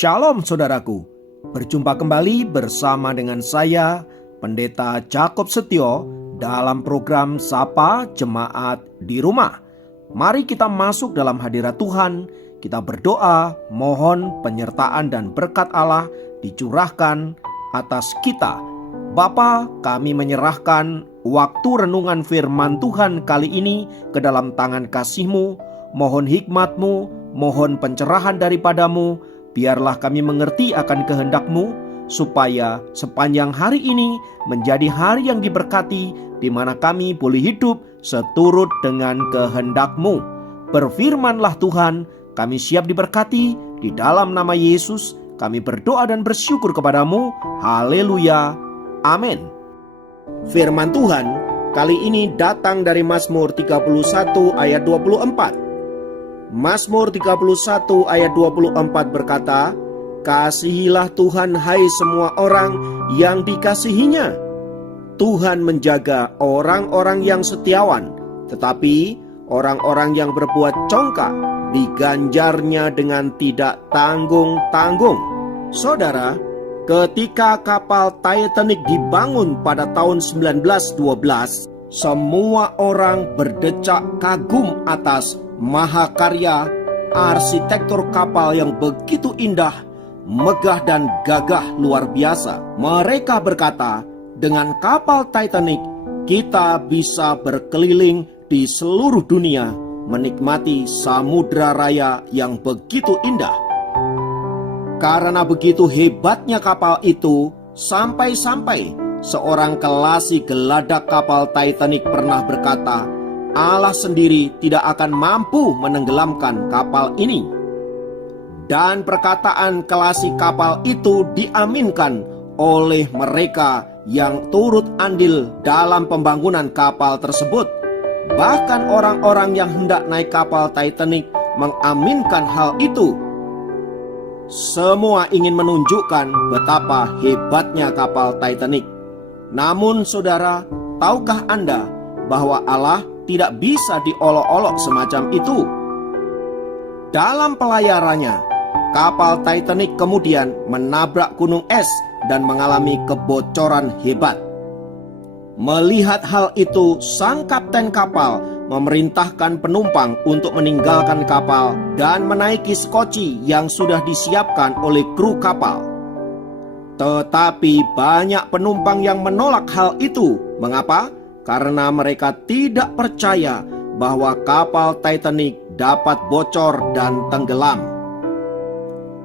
Shalom saudaraku, berjumpa kembali bersama dengan saya, Pendeta Jakob Setio, dalam program Sapa Jemaat di Rumah. Mari kita masuk dalam hadirat Tuhan, kita berdoa, mohon penyertaan dan berkat Allah dicurahkan atas kita. Bapa, kami menyerahkan waktu renungan firman Tuhan kali ini ke dalam tangan kasih-Mu. Mohon hikmat-Mu, mohon pencerahan daripadamu. Biarlah kami mengerti akan kehendak-Mu, supaya sepanjang hari ini menjadi hari yang diberkati, di mana kami boleh hidup seturut dengan kehendak-Mu. Berfirmanlah Tuhan, kami siap diberkati. Di dalam nama Yesus kami berdoa dan bersyukur kepadamu. Haleluya, amin. Firman Tuhan kali ini datang dari Mazmur 31 ayat 24. Mazmur 31 ayat 24 berkata, "Kasihilah Tuhan hai semua orang yang dikasihinya. Tuhan menjaga orang-orang yang setiawan, tetapi orang-orang yang berbuat congkak diganjarnya dengan tidak tanggung-tanggung." Saudara, ketika kapal Titanic dibangun pada tahun 1912, semua orang berdecak kagum atas mahakarya arsitektur kapal yang begitu indah, megah dan gagah luar biasa. Mereka berkata, dengan kapal Titanic kita bisa berkeliling di seluruh dunia, menikmati samudra raya yang begitu indah. Karena begitu hebatnya kapal itu, sampai-sampai seorang kelasi geladak kapal Titanic pernah berkata, Allah sendiri tidak akan mampu menenggelamkan kapal ini. Dan perkataan kelasi kapal itu diaminkan oleh mereka yang turut andil dalam pembangunan kapal tersebut. Bahkan orang-orang yang hendak naik kapal Titanic mengaminkan hal itu. Semua ingin menunjukkan betapa hebatnya kapal Titanic. Namun saudara, tahukah Anda bahwa Allah tidak bisa diolok-olok semacam itu? Dalam pelayarannya, kapal Titanic kemudian menabrak gunung es dan mengalami kebocoran hebat. Melihat hal itu, sang kapten kapal memerintahkan penumpang untuk meninggalkan kapal dan menaiki skoci yang sudah disiapkan oleh kru kapal. Tetapi banyak penumpang yang menolak hal itu. Mengapa? Karena mereka tidak percaya bahwa kapal Titanic dapat bocor dan tenggelam.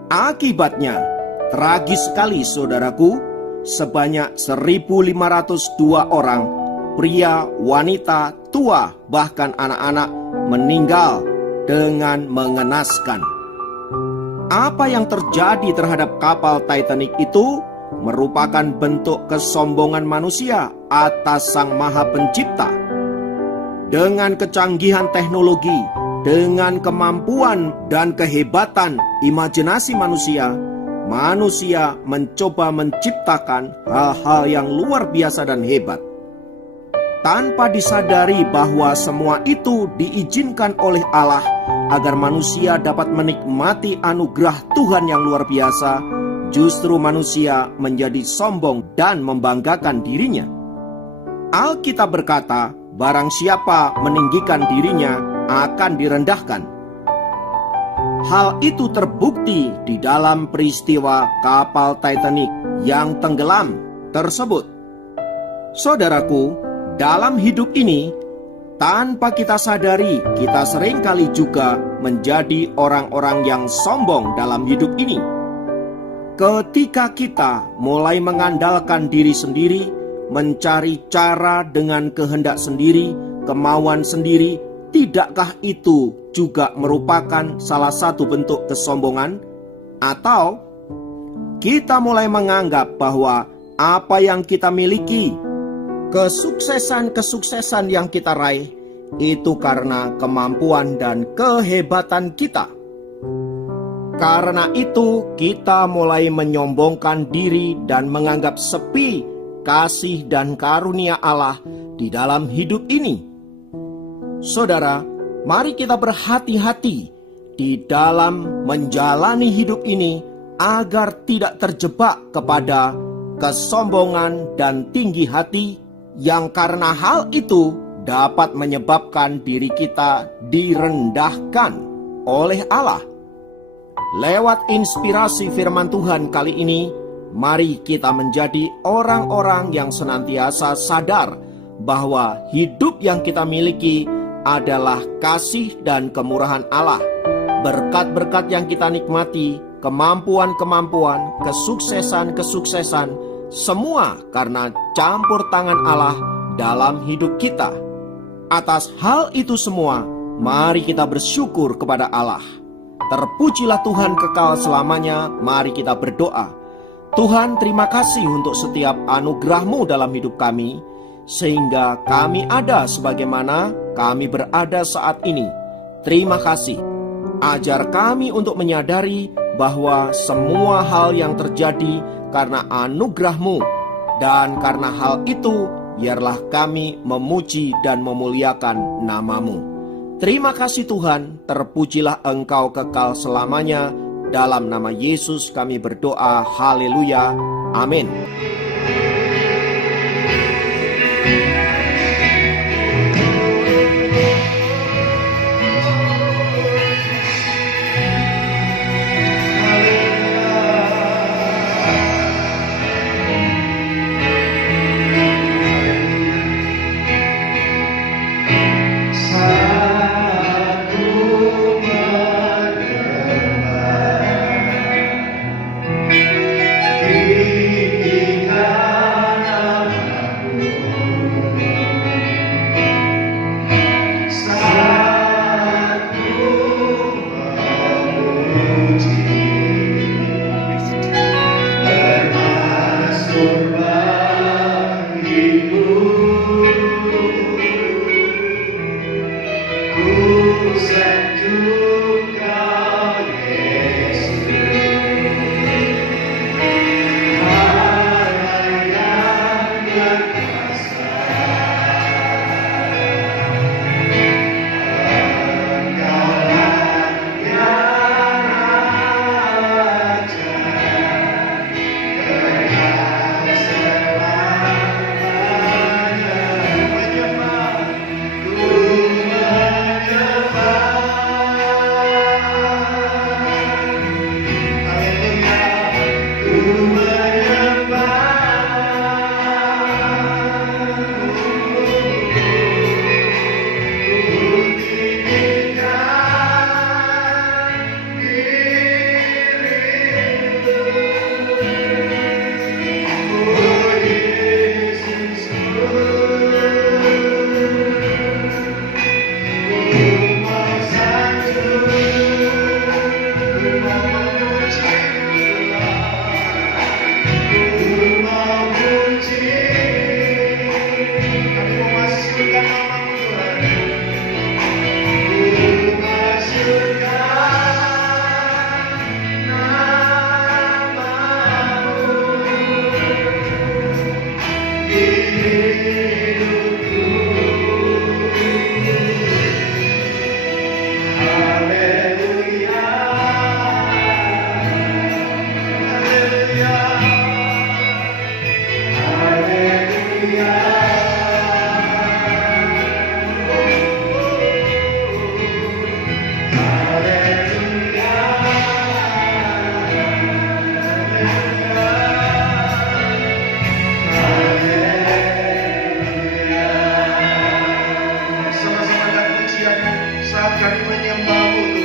Akibatnya, tragis sekali saudaraku, sebanyak 1.502 orang, pria, wanita, tua, bahkan anak-anak meninggal dengan mengenaskan. Apa yang terjadi terhadap kapal Titanic itu merupakan bentuk kesombongan manusia atas Sang Maha Pencipta. Dengan kecanggihan teknologi, dengan kemampuan dan kehebatan imajinasi manusia, manusia mencoba menciptakan hal-hal yang luar biasa dan hebat. Tanpa disadari bahwa semua itu diizinkan oleh Allah agar manusia dapat menikmati anugerah Tuhan yang luar biasa, justru manusia menjadi sombong dan membanggakan dirinya. Alkitab berkata, barang siapa meninggikan dirinya akan direndahkan. Hal itu terbukti di dalam peristiwa kapal Titanic yang tenggelam tersebut. Saudaraku, dalam hidup ini, tanpa kita sadari, kita seringkali juga menjadi orang-orang yang sombong dalam hidup ini. Ketika kita mulai mengandalkan diri sendiri, mencari cara dengan kehendak sendiri, kemauan sendiri, tidakkah itu juga merupakan salah satu bentuk kesombongan? Atau kita mulai menganggap bahwa apa yang kita miliki, kesuksesan-kesuksesan yang kita raih, itu karena kemampuan dan kehebatan kita. Karena itu kita mulai menyombongkan diri dan menganggap sepi kasih dan karunia Allah di dalam hidup ini. Saudara, mari kita berhati-hati di dalam menjalani hidup ini agar tidak terjebak kepada kesombongan dan tinggi hati, yang karena hal itu dapat menyebabkan diri kita direndahkan oleh Allah. Lewat inspirasi firman Tuhan kali ini, mari kita menjadi orang-orang yang senantiasa sadar bahwa hidup yang kita miliki adalah kasih dan kemurahan Allah. Berkat-berkat yang kita nikmati, kemampuan-kemampuan, kesuksesan-kesuksesan, semua karena campur tangan Allah dalam hidup kita. Atas hal itu semua, mari kita bersyukur kepada Allah. Terpujilah Tuhan kekal selamanya. Mari kita berdoa. Tuhan, terima kasih untuk setiap anugerah-Mu dalam hidup kami, sehingga kami ada sebagaimana kami berada saat ini. Terima kasih. Ajar kami untuk menyadari bahwa semua hal yang terjadi karena anugerah-Mu, dan karena hal itu biarlah kami memuji dan memuliakan nama-Mu. Terima kasih Tuhan, terpujilah Engkau kekal selamanya. Dalam nama Yesus kami berdoa, haleluya, amin. Saat kami menyembah-Mu